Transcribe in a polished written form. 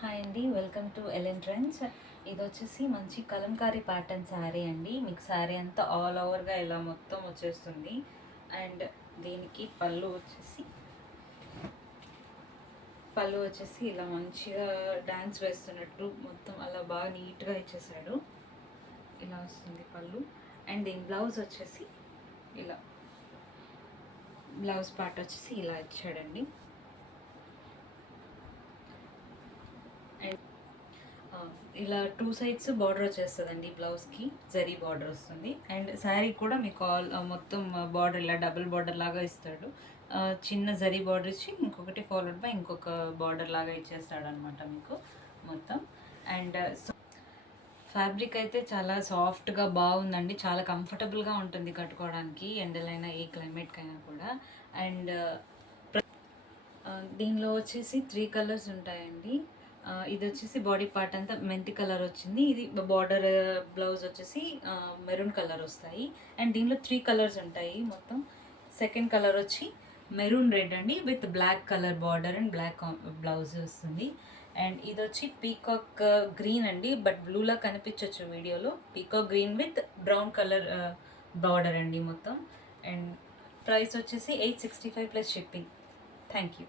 Hi అండి, welcome to LN trends. ఇది వచ్చేసి మంచి కలంకారీ ప్యాటర్న్ శారీ అండి. మీకు శారీ అంతా ఆల్ ఓవర్గా ఇలా మొత్తం వచ్చేస్తుంది. అండ్ దీనికి పళ్ళు వచ్చేసి ఇలా మంచిగా డ్యాన్స్ వేస్తున్నట్టు మొత్తం అలా బాగా నీట్గా ఇచ్చేసాడు. ఇలా వస్తుంది పళ్ళు. అండ్ దీని బ్లౌజ్ వచ్చేసి ఇలా బ్లౌజ్ పార్ట్ వచ్చేసి ఇలా ఇచ్చాడండి. అండ్ ఇలా 2 సైడ్స్ బార్డర్ వచ్చేస్తుందండి. బ్లౌజ్కి జరీ బార్డర్ వస్తుంది. అండ్ శారీ కూడా మీకు మొత్తం బార్డర్ ఇలా డబుల్ బార్డర్ లాగా ఇస్తాడు. చిన్న జరీ బార్డర్ ఇచ్చి ఇంకొకటి ఫాలోడ్ బై ఇంకొక బార్డర్ లాగా ఇచ్చేస్తాడు అనమాట మీకు మొత్తం. అండ్ ఫ్యాబ్రిక్ అయితే చాలా సాఫ్ట్గా బాగుందండి. చాలా కంఫర్టబుల్గా ఉంటుంది కట్టుకోవడానికి, ఎండలైనా ఏ క్లైమేట్కైనా కూడా. అండ్ దీనిలో వచ్చేసి 3 కలర్స్ ఉంటాయండి. ఇది వచ్చేసి బాడీ పార్ట్ అంతా మెంతి కలర్ వచ్చింది. ఇది బార్డర్ బ్లౌజ్ వచ్చేసి మెరూన్ కలర్ వస్తాయి. అండ్ దీనిలో 3 కలర్స్ ఉంటాయి మొత్తం. సెకండ్ కలర్ వచ్చి మెరూన్ రెడ్ అండి, with black colour border and black blouse వస్తుంది. అండ్ ఇది వచ్చి పీకాక్ గ్రీన్ అండి, బట్ బ్లూలా కనిపించవచ్చు వీడియోలో. Peacock green with brown colour border అండి మొత్తం. అండ్ ప్రైస్ వచ్చేసి 865 ప్లస్ షిప్పింగ్. Thank you.